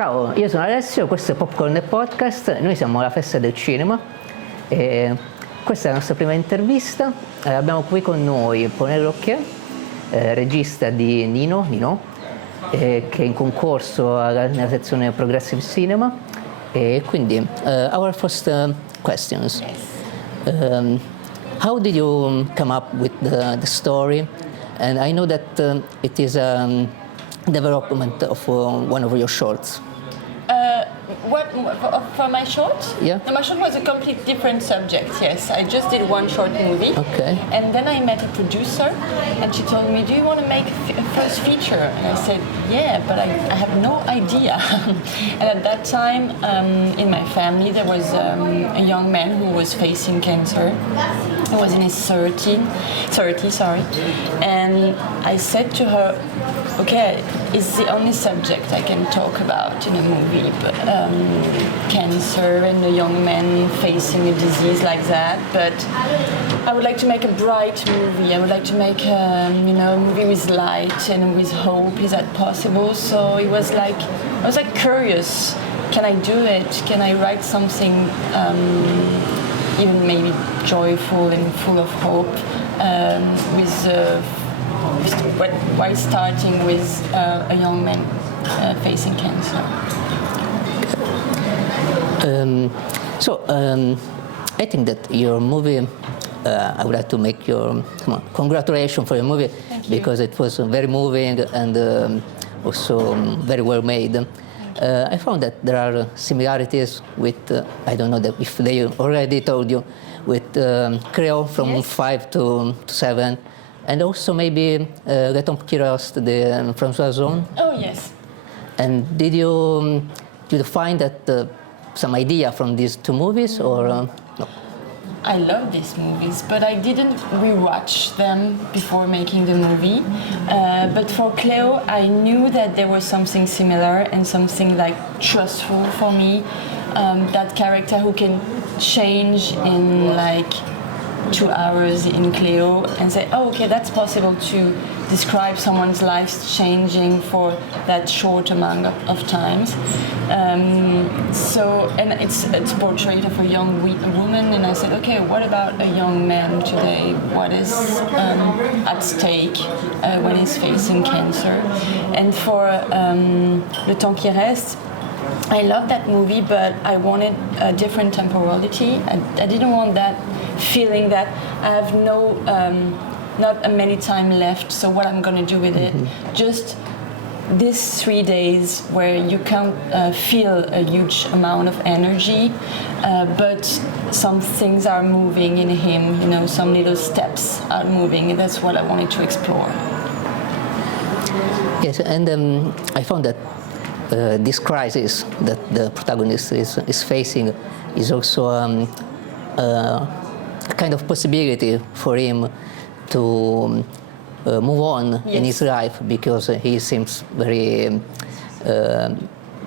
Ciao, io sono Alessio, questo è Popcorn&Podcast, noi siamo alla Festa del cinema e questa è la nostra prima intervista. Abbiamo qui con noi Pauline Loquès, regista di Nino, che è in concorso nella sezione Progressive Cinema, e quindi our first questions. How did you come up with the story? And I know that it is development of one of your shorts. What for my short? Yeah. No, my short was a completely different subject. Yes, I just did one short movie. Okay. And then I met a producer, and she told me, "Do you want to make a first feature?" And I said, "Yeah, but I have no idea." And at that time, in my family, there was a young man who was facing cancer. He was in his 30, and I said to her, "Okay, it's the only subject I can talk about in a movie, but cancer and a young man facing a disease like that. But I would like to make a bright movie. I would like to make a movie with light and with hope. Is that possible?" So I was like curious. Can I do it? Can I write something even maybe joyful and full of hope while starting with a young man facing cancer? I think that your movie, I would like to make your congratulations for your movie. Thank you. Because it was very moving and also very well made. I found that there are similarities with, I don't know if they already told you, with Creole from Yes. 5 to 7, and also maybe Le Temps qui reste de François Ozon. Oh yes. And did you find that some idea from these two movies, or no? I love these movies, but I didn't rewatch them before making the movie. But for Cleo, I knew that there was something similar and something like trustful for me. That character who can change in like 2 hours in Cleo and say, "Oh, okay, that's possible to describe someone's life changing for that short amount of times." And it's a portrait of a young woman, and I said, okay, what about a young man today? What is at stake when he's facing cancer? And for Le Temps qui reste, I love that movie, but I wanted a different temporality. I didn't want that feeling that I have not many time left, so what I'm going to do with it. Just these 3 days where you can't feel a huge amount of energy, but some things are moving in him, some little steps are moving, and that's what I wanted to explore. Yes, and I found that this crisis that the protagonist is facing is also a kind of possibility for him to move on in his life, because he seems very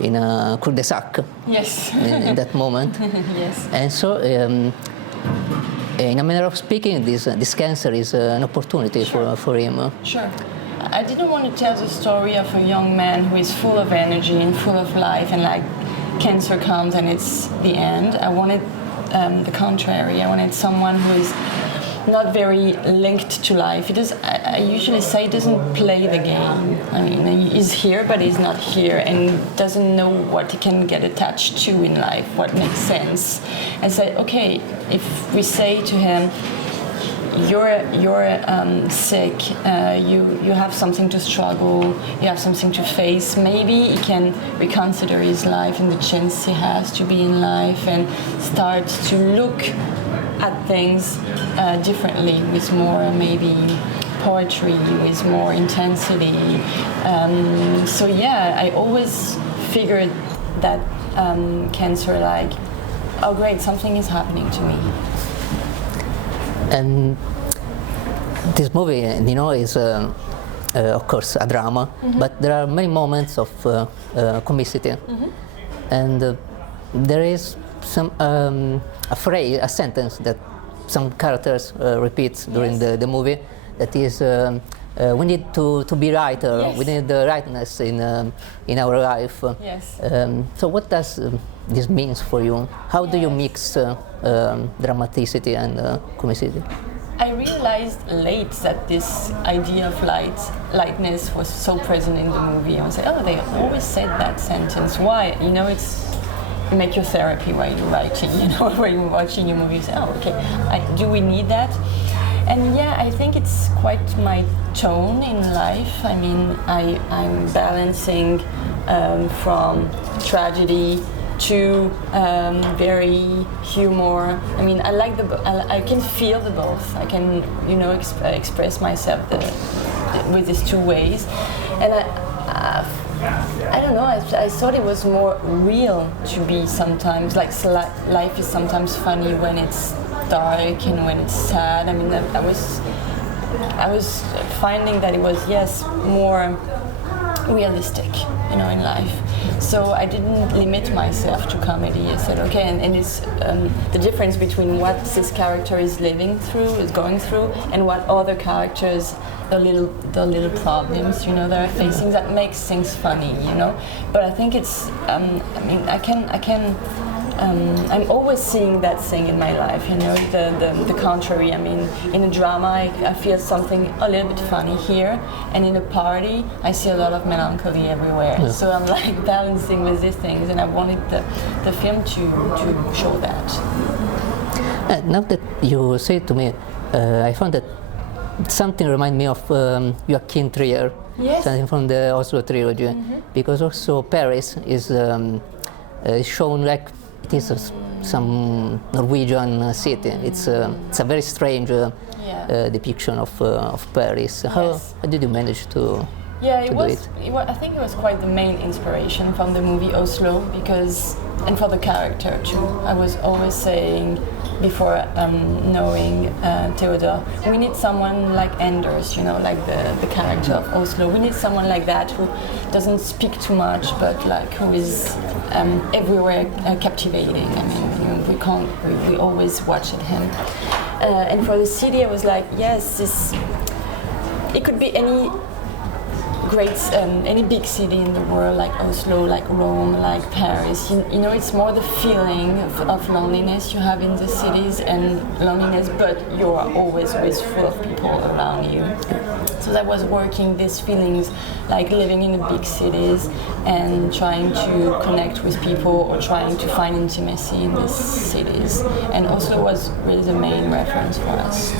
in a cul-de-sac. Yes. in that moment. Yes. And so, in a manner of speaking, this cancer is an opportunity for him. Sure. I didn't want to tell the story of a young man who is full of energy and full of life, and like cancer comes and it's the end. I wanted the contrary. I wanted someone who is not very linked to life. I usually say he doesn't play the game. I mean, he's here, but he's not here, and doesn't know what he can get attached to in life, what makes sense. I said, okay, if we say to him, you're sick, you have something to struggle, you have something to face, maybe he can reconsider his life and the chance he has to be in life, and start to look at things differently, with more maybe poetry, with more intensity. So yeah, I always figured that cancer, like, oh great, something is happening to me. And this movie, is of course a drama, but there are many moments of comicity, and there is some a sentence that some characters repeat during the movie, that is we need to be writer. Yes. We need the rightness in our life. Yes. So what does this means for you? How do you mix dramaticity and comicity? I realized late that this idea of lightness was so present in the movie. I was like, oh, they always said that sentence. Why? You know, you make your therapy while you're writing, you know, when you're watching your movie, you say, oh, okay, do we need that? And yeah, I think it's quite my tone in life. I mean, I'm balancing from tragedy to very humor. I mean, I can feel the both. I can, you know, express myself with these two ways. And I don't know, I thought it was more real to be sometimes, like life is sometimes funny when it's dark and when it's sad. I mean, I was finding that it was, yes, more realistic, you know, in life. So I didn't limit myself to comedy. I said, okay, and it's the difference between what this character is going through, and what other characters, the little problems, you know, they're facing, that makes things funny, you know. But I think it's, I mean, I'm always seeing that thing in my life, you know, the contrary. I mean, in a drama, I feel something a little bit funny here, and in a party, I see a lot of melancholy everywhere. Yeah. So I'm like balancing with these things, and I wanted the film to show that. Now that you say it to me, I found that something reminds me of Joachim Trier, yes, something from the Oslo trilogy, because also Paris is shown like it is some Norwegian city. It's a very strange depiction of Paris. How did you manage to? Yeah, I think it was quite the main inspiration from the movie Oslo, and for the character too. I was always saying before knowing Théodore, we need someone like Anders, you know, like the character of Oslo. We need someone like that who doesn't speak too much, but like who is everywhere captivating. I mean, you know, we always watch at him. And for the city, I was like, yes, it could be any big city in the world, like Oslo, like Rome, like Paris. You know, it's more the feeling of loneliness you have in the cities, and loneliness, but you are always full of people around you. So that was working these feelings, like living in the big cities and trying to connect with people or trying to find intimacy in these cities. And Oslo was really the main reference for us.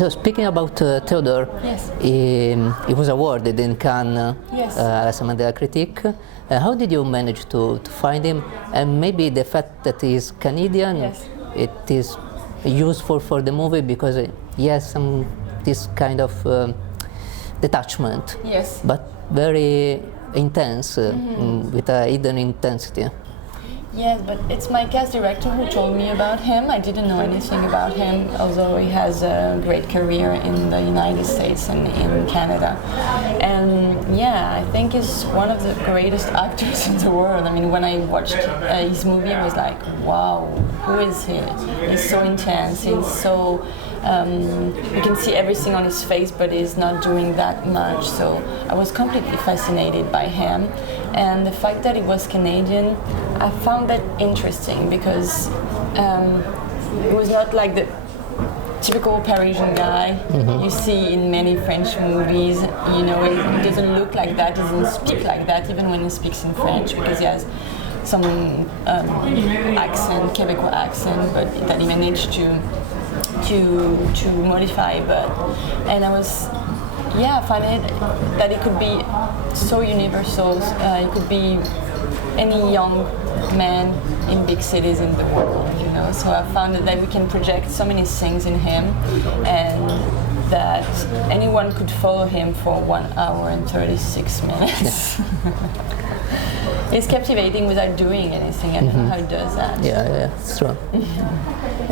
So speaking about Théodore, yes, he was awarded in Cannes yes, as a Mandela critic. How did you manage to find him? And maybe the fact that he's Canadian, yes, it is useful for the movie because he has this kind of detachment, yes, but very intense, with a hidden intensity. Yeah, but it's my cast director who told me about him. I didn't know anything about him, although he has a great career in the United States and in Canada. And yeah, I think he's one of the greatest actors in the world. I mean, when I watched his movie, I was like, wow, who is he? He's so intense, he's so... you can see everything on his face, but he's not doing that much. So I was completely fascinated by him. And the fact that he was Canadian, I found that interesting because he was not like the typical Parisian guy you see in many French movies. You know, he doesn't look like that, he doesn't speak like that, even when he speaks in French, because he has some accent, Quebecois accent, but that he managed to modify. And I was, I find it that it could be so universal. It could be any young man in big cities in the world, you know. So I found that we can project so many things in him, and that anyone could follow him for 1 hour and 36 minutes. It's captivating without doing anything. I don't know how he does that. Yeah, it's true.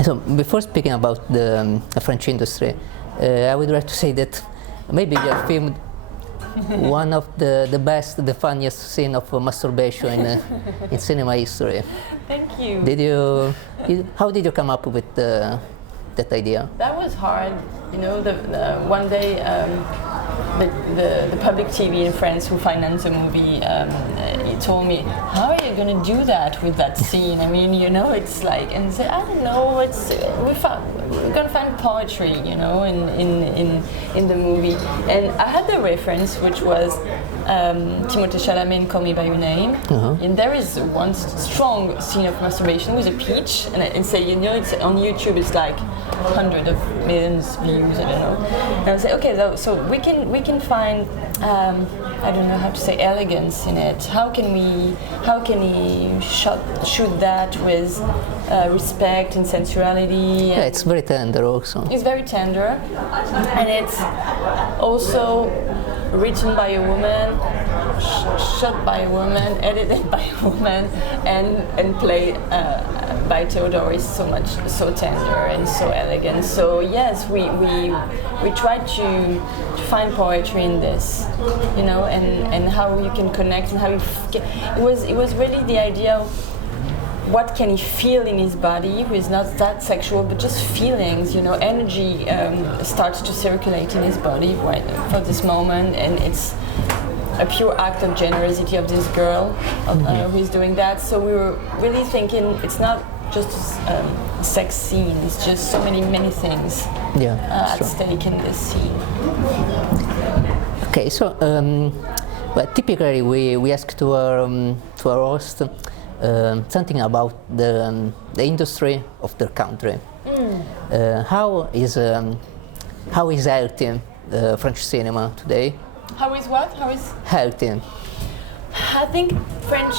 So before speaking about the French industry, I would like to say that maybe you have filmed one of the best, the funniest scene of masturbation in cinema history. Thank you. How did you come up with that idea? That was hard. You know, one day the public TV in France who financed the movie, he told me, how are you going to do that with that scene? I mean, you know, it's like, and say, I don't know, we're going to find poetry, you know, in the movie. And I had the reference, which was Timothée Chalamet in Call Me By Your Name. And there is one strong scene of masturbation with a peach, and say, you know, it's on YouTube, it's like hundreds of millions views, I don't know. And I was like, okay, so we can find, I don't know how to say, elegance in it. How can we shoot that with respect and sensuality? Yeah, it's very tender also. It's very tender, and it's also written by a woman, shot by a woman, edited by a woman, and played by Théodore is so tender and so elegant. So yes, we tried to find poetry in this, you know, and how you can connect and how it was really the idea of what can he feel in his body, who is not that sexual, but just feelings, you know, energy starts to circulate in his body right for this moment, and it's a pure act of generosity of this girl who is doing that. So we were really thinking it's not just a sex scene, it's just so many things at stake in this scene. Okay, so well, typically we ask to our host something about the industry of their country. How is healthy French cinema today? How is what? How is healthy? I think French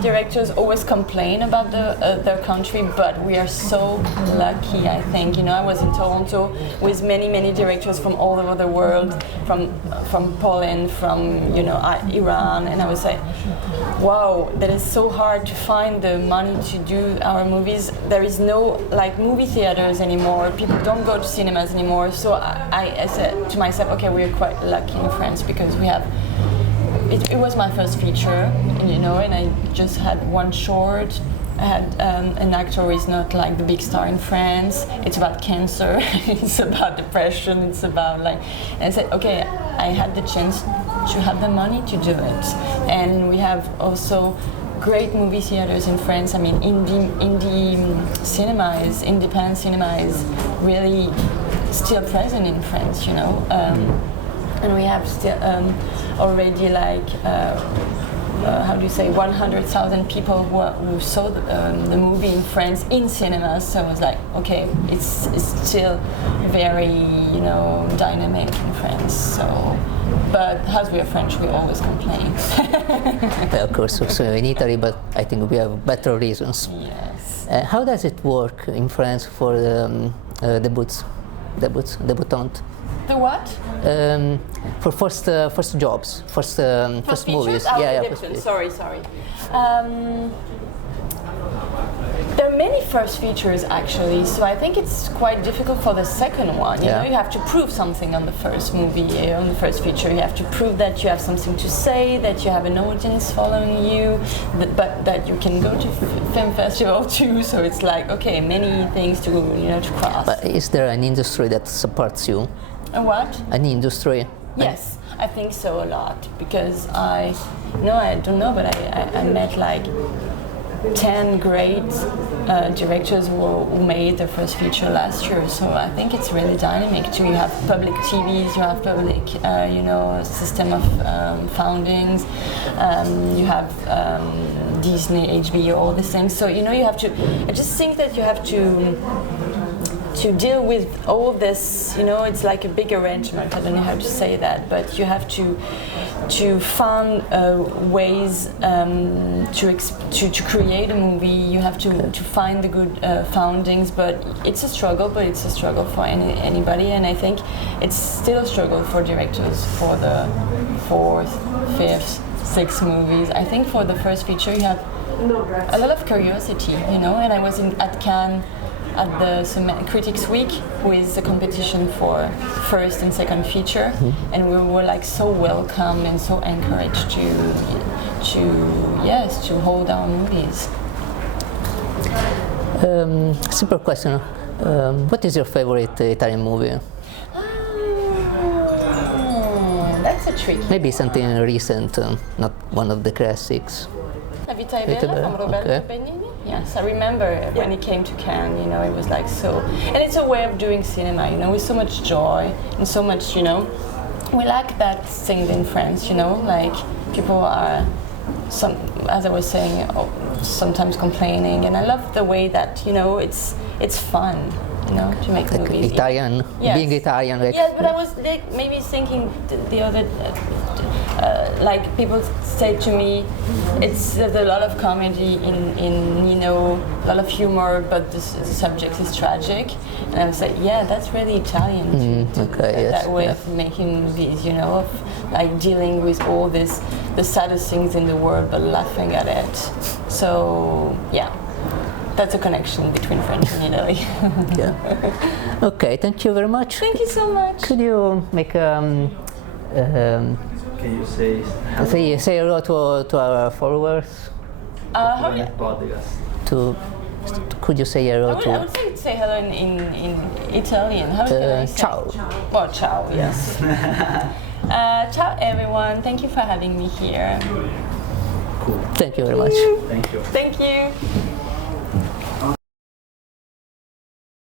directors always complain about their country, but we are so lucky, I think. You know, I was in Toronto with many directors from all over the world, from Poland, from, you know, Iran, and I was like, wow, that is so hard to find the money to do our movies. There is no like movie theaters anymore. People don't go to cinemas anymore. So I said to myself, okay, we're quite lucky in France because we have. It was my first feature, you know, and I just had one short. I had an actor who is not like the big star in France. It's about cancer, it's about depression, it's about like, and I said, okay, I had the chance to have the money to do it. And we have also great movie theaters in France. I mean, independent cinema is really still present in France, you know. And we have still already like, how do you say, 100,000 people who saw the movie in France in cinemas. So I was like, okay, it's still very, you know, dynamic in France. So, but as we are French, we always complain. Well, of course, also in Italy, but I think we have better reasons. Yes. How does it work in France for the debutante? The what? For first jobs, first movies. Sorry. There are many first features actually, so I think it's quite difficult for the second one. You know, you have to prove something on the first movie, on the first feature. You have to prove that you have something to say, that you have an audience following you, but that you can go to film festival too. So it's like, okay, many things to to cross. But is there an industry that supports you? A what? An industry. Yes, I think so a lot, because I don't know, but I met like 10 great directors who made their first feature last year. So I think it's really dynamic too. You have public TVs, you have public, system of foundings, you have Disney, HBO, all these things. So you have to. I just think that you have to deal with all this, it's like a big arrangement. I don't know how to say that, but you have to find ways to create a movie. You have to find the good foundings, but it's a struggle. But it's a struggle for anybody, and I think it's still a struggle for directors for the 4th, 5th, 6th movies. I think for the first feature you have a lot of curiosity, and I was at Cannes at the Critics Week, who is a competition for first and second feature, and we were like so welcome and so encouraged to hold our movies. Simple question: What is your favorite Italian movie? That's a tricky. Maybe something recent, not one of the classics. La vita è bella from Roberto Benigni. Yes, I remember when he came to Cannes, it was like so, and it's a way of doing cinema, with so much joy and so much, we like that thing in France, like people are, as I was saying, sometimes complaining, and I love the way that, it's fun. To make like movies. Italian, yes. Being Italian. Like, yes, but I was maybe thinking the other, like people say to me, there's a lot of comedy in Nino, a lot of humor, but the subject is tragic. And I was like, yeah, that's really Italian. That way of making movies, of like dealing with all the saddest things in the world, but laughing at it. So yeah. That's a connection between French and Italy. Yeah. Okay, thank you very much. Thank you so much. Could you make Can you say hello to our followers? Podcast. Could you say hello to? I would say hello in Italian. How can I say? Ciao. Well, ciao. Yes. Ciao, everyone. Thank you for having me here. Cool. Thank you very much. Thank you. Thank you.